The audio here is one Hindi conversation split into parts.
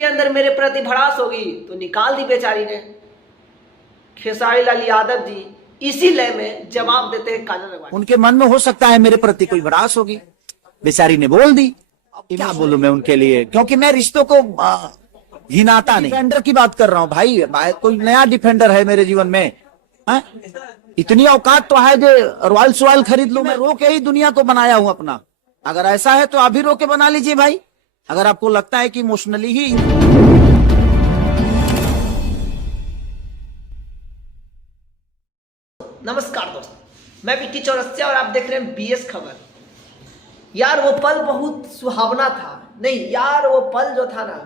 के अंदर मेरे प्रति भड़ास होगी तो निकाल दी बेचारी ने। खेसारी लाल यादव जी इसी लय में जवाब देते हैं काजल अगवानी। उनके मन में हो सकता है मेरे प्रति कोई भड़ास होगी, बेचारी ने बोल दी। क्या बोलूं मैं उनके लिए, क्योंकि मैं रिश्तों को घिनाता नहीं। डिफेंडर की बात कर रहा हूँ भाई, कोई नया डिफेंडर है मेरे जीवन में है? इतनी औकात तो है जो रॉयल्स रॉयल खरीद लूं। मैं रो के ही दुनिया को बनाया हूं अपना। अगर ऐसा है तो आप भी रो के बना लीजिए भाई, अगर आपको लगता है कि इमोशनली ही। नमस्कार दोस्तों, मैं विक्की चौरसिया और आप देख रहे हैं बीएस खबर। यार वो पल बहुत सुहावना था, नहीं यार वो पल जो था ना,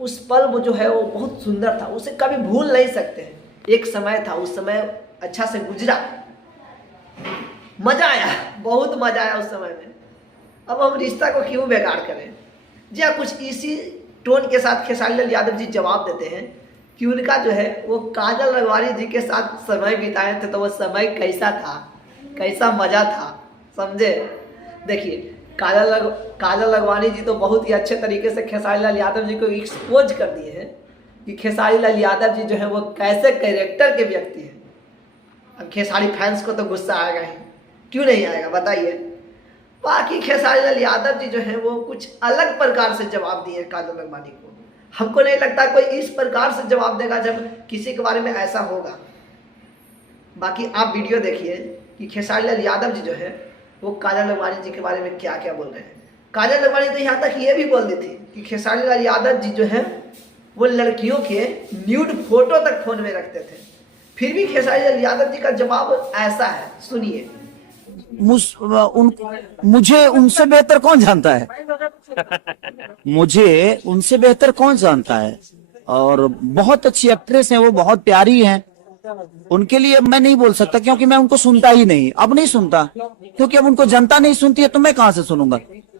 उस पल वो जो है वो बहुत सुंदर था, उसे कभी भूल नहीं सकते हैं। एक समय था, उस समय अच्छा से गुजरा, मजा आया, बहुत मजा आया उस समय में। अब हम रिश्ता को क्यों बेकार करें। जी हाँ, कुछ इसी टोन के साथ खेसारी लाल यादव जी जवाब देते हैं कि उनका जो है वो काजल अगवानी जी के साथ समय बिताए थे, तो वो समय कैसा था, कैसा मजा था, समझे। देखिए काजल अगवानी जी तो बहुत ही अच्छे तरीके से खेसारी लाल यादव जी को एक्सपोज कर दिए हैं कि खेसारी लाल यादव जी जो है वो कैसे कैरेक्टर के व्यक्ति हैं। अब खेसारी फैंस को तो गुस्सा आएगा ही, क्यों नहीं आएगा बताइए। बाकी खेसारी लाल यादव जी जो है वो कुछ अलग प्रकार से जवाब दिए काजल अगवानी को। हमको नहीं लगता कोई इस प्रकार से जवाब देगा जब किसी के बारे में ऐसा होगा। बाकी आप वीडियो देखिए कि खेसारी लाल यादव जी जो है वो काजल अगवानी जी के बारे में क्या क्या बोल रहे हैं। काजल अगवानी तो यहाँ तक ये भी बोल दी थी कि खेसारी लाल यादव जी जो है वो लड़कियों के न्यूड फोटो तक फोन में रखते थे। फिर भी खेसारी लाल यादव जी का जवाब ऐसा है, सुनिए। मुझे उनसे बेहतर कौन जानता है, मुझे उनसे बेहतर कौन जानता है। और बहुत अच्छी एक्ट्रेस हैं वो, बहुत प्यारी हैं। उनके लिए मैं नहीं बोल सकता क्योंकि मैं उनको सुनता ही नहीं, अब नहीं सुनता, क्योंकि अब उनको जनता नहीं सुनती है तो मैं कहां से सुनूंगा।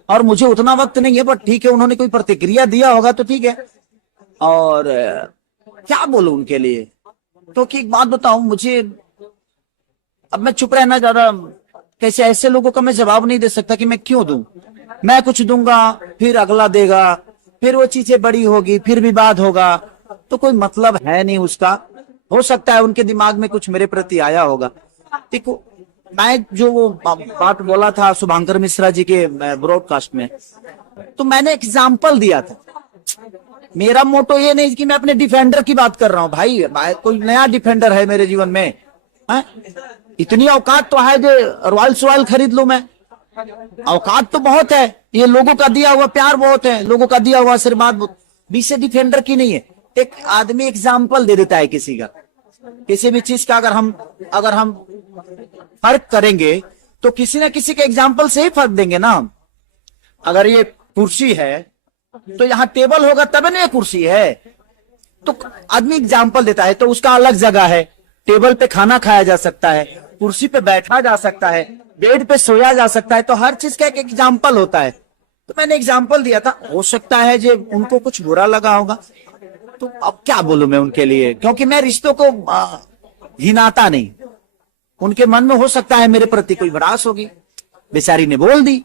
और मुझे उतना वक्त नहीं है, बट ठीक है, उन्होंने कोई प्रतिक्रिया दिया होगा तो ठीक है। और क्या बोलूं उनके लिए, क्योंकि एक बात बताऊं, मुझे अब मैं चुप रहना ज्यादा, कैसे ऐसे लोगों का मैं जवाब नहीं दे सकता कि मैं क्यों दूं। मैं कुछ दूंगा फिर अगला देगा, फिर वो चीजें बड़ी होगी, फिर विवाद होगा, तो कोई मतलब है नहीं उसका। हो सकता है उनके दिमाग में कुछ मेरे प्रति आया होगा। देखो, मैं जो वो बात बोला था शुभांकर मिश्रा जी के ब्रॉडकास्ट में, तो मैंने एग्जाम्पल दिया था। मेरा मोटो ये नहीं कि मैं अपने डिफेंडर की बात कर रहा हूं भाई, कोई नया डिफेंडर है मेरे जीवन में है? इतनी औकात तो है जो रॉयल्स रॉयल खरीद लूं मैं। औकात तो बहुत है, ये लोगों का दिया हुआ प्यार बहुत है, लोगों का दिया हुआ आशीर्वाद बीच से डिफेंडर की नहीं है। एक आदमी एग्जाम्पल दे देता है किसी का, किसी भी चीज का। अगर हम फर्क करेंगे तो किसी ना किसी के एग्जाम्पल से ही फर्क देंगे ना। अगर ये कुर्सी है तो यहाँ टेबल होगा तब ना ये कुर्सी है। तो आदमी एग्जाम्पल देता है, तो उसका अलग जगह है। टेबल पे खाना खाया जा सकता है, कुर्सी पे बैठा जा सकता है, बेड पे सोया जा सकता है, तो हर चीज का एक एग्जाम्पल होता है। तो मैंने एग्जाम्पल दिया था, हो सकता है जो उनको कुछ बुरा लगा होगा, तो अब क्या बोलूं मैं उनके लिए, क्योंकि मैं रिश्तों को घिनाता नहीं। उनके मन में हो सकता है मेरे प्रति कोई भड़ास होगी, बेचारी ने बोल दी।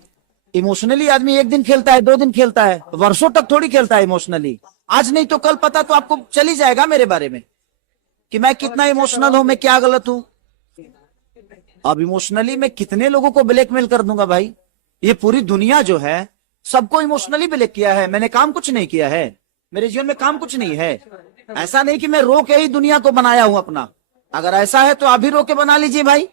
इमोशनली आदमी एक दिन खेलता है, 2 दिन खेलता है, वर्षों तक थोड़ी खेलता है इमोशनली। आज नहीं तो कल पता तो आपको चली जाएगा मेरे बारे में कि मैं कितना इमोशनल हूं, मैं क्या गलत हूं। अब इमोशनली मैं कितने लोगों को ब्लैकमेल कर दूंगा भाई। ये पूरी दुनिया जो है सबको इमोशनली ब्लैक किया है, मैंने काम कुछ नहीं किया है, मेरे जीवन में काम कुछ नहीं है। ऐसा नहीं कि मैं रो के ही दुनिया को बनाया हूं अपना। अगर ऐसा है तो आप भी रो के बना लीजिए भाई।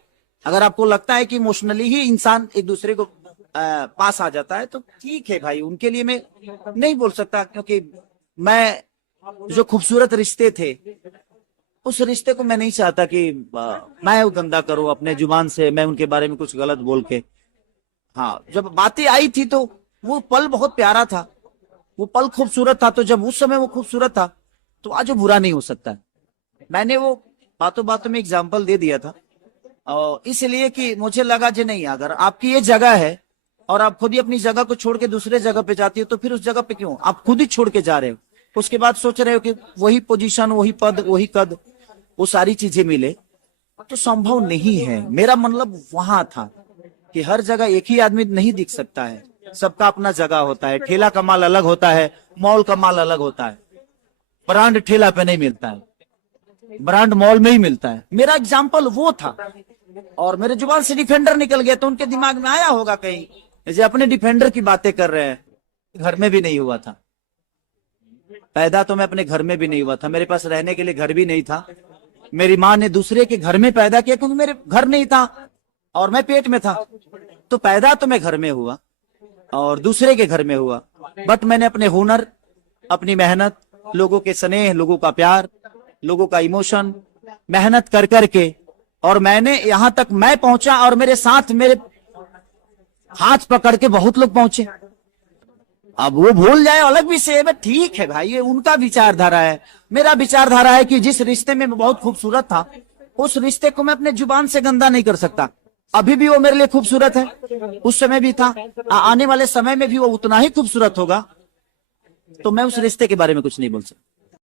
अगर आपको लगता है कि इमोशनली ही इंसान एक दूसरे को पास आ जाता है तो ठीक है भाई, उनके लिए मैं नहीं बोल सकता, क्योंकि मैं जो खूबसूरत रिश्ते थे उस रिश्ते को मैं नहीं चाहता कि मैं वो गंदा करूं अपने जुबान से, मैं उनके बारे में कुछ गलत बोल के। हाँ, जब बातें आई थी तो वो पल बहुत प्यारा था, वो पल खूबसूरत था। तो जब उस समय वो खूबसूरत था तो आज वो बुरा नहीं हो सकता। मैंने वो बातों बातों में एग्जाम्पल दे दिया था, और इसलिए कि मुझे लगा जो नहीं, अगर आपकी ये जगह है और आप खुद ही अपनी जगह को छोड़ के दूसरे जगह पे जाती हो, तो फिर उस जगह पे क्यों आप खुद ही छोड़ के जा रहे हो। उसके बाद सोच रहे हो कि वही पोजीशन, वही पद, वही कद, वो सारी चीजें मिले, तो संभव नहीं है। मेरा मतलब वहां था कि हर जगह एक ही आदमी नहीं दिख सकता है, सबका अपना जगह होता है। ठेला का माल अलग होता है, मॉल का माल अलग होता है। ब्रांड ठेला पे नहीं मिलता है, ब्रांड मॉल में ही मिलता है। मेरा एग्जाम्पल वो था और मेरे जुबान से डिफेंडर निकल गया, तो उनके दिमाग में आया होगा कहीं जैसे अपने डिफेंडर की बातें कर रहे हैं। घर में भी नहीं हुआ था, पैदा तो मैं अपने घर में भी नहीं हुआ था, मेरे पास रहने के लिए घर भी नहीं था। मेरी माँ ने दूसरे के घर में पैदा किया क्योंकि मेरे घर नहीं था और मैं पेट में था, तो पैदा तो मैं घर में हुआ और दूसरे के घर में हुआ। बट मैंने अपने हुनर, अपनी मेहनत, लोगों के स्नेह, लोगों का प्यार, लोगों का इमोशन, मेहनत कर करके और मैंने यहां तक मैं पहुंचा और मेरे साथ मेरे हाथ पकड़ के बहुत लोग पहुंचे। अब वो भूल जाए अलग विषय है, ठीक है भाई, ये उनका विचारधारा है। मेरा विचारधारा है कि जिस रिश्ते में मैं बहुत खूबसूरत था, उस रिश्ते को मैं अपने जुबान से गंदा नहीं कर सकता। अभी भी वो मेरे लिए खूबसूरत है, उस समय भी था, आने वाले समय में भी वो उतना ही खूबसूरत होगा। तो मैं उस रिश्ते के बारे में कुछ नहीं बोल सकता।